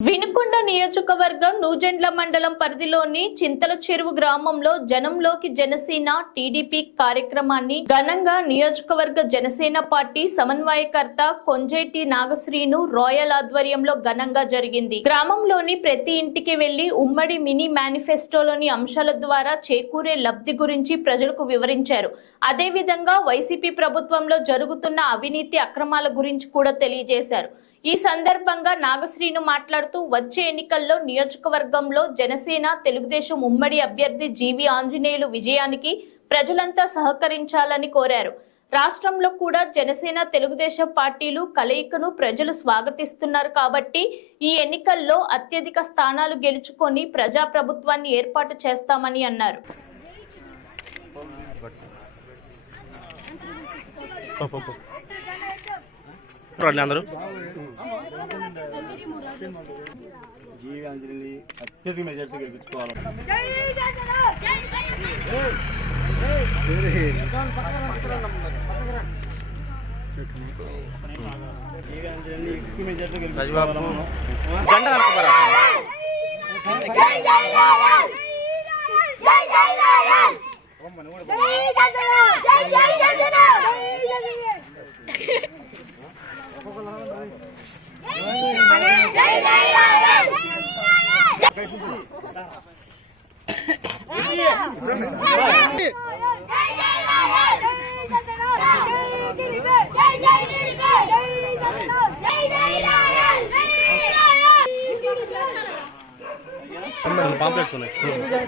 వినుకొండ నియోజకవర్గం నూజెండ్ల మండలం పరిధిలోని చింతల చెరువు గ్రామంలో జనంలోకి జనసేన టీడీపీ కార్యక్రమాన్ని ఘనంగా నియోజకవర్గ జనసేన పార్టీ సమన్వయకర్త కొంజేటి నాగశ్రీను రాయల్ ఆధ్వర్యంలో ఘనంగా జరిగింది. గ్రామంలోని ప్రతి ఇంటికి వెళ్లి ఉమ్మడి మినీ మేనిఫెస్టోలోని అంశాల ద్వారా చేకూరే లబ్ధి గురించి ప్రజలకు వివరించారు. అదేవిధంగా వైసీపీ ప్రభుత్వంలో జరుగుతున్న అవినీతి అక్రమాల గురించి కూడా తెలియజేశారు. ఈ సందర్భంగా నాగశ్రీను మాట్లాడుతూ వచ్చే ఎన్నికల్లో నియోజకవర్గంలో జనసేన తెలుగుదేశం ఉమ్మడి అభ్యర్థి జీవి ఆంజనేయులు విజయానికి ప్రజలంతా సహకరించాలని కోరారు. రాష్ట్రంలో కూడా జనసేన తెలుగుదేశం పార్టీలు కలయికను ప్రజలు స్వాగతిస్తున్నారు కాబట్టి ఈ ఎన్నికల్లో అత్యధిక స్థానాలు గెలుచుకొని ప్రజాప్రభుత్వాన్ని ఏర్పాటు చేస్తామని అన్నారు. అందరూ జీవి ఆంజనేయులు అత్యధిక మెజార్టీ గెలిపించుకోవాలి. జీవి ఆంజనేయులు ఎక్కువ మెజార్టీ గెలిపించుకోవాలి. పాంప్లెట్స్ ఉన్నాయి.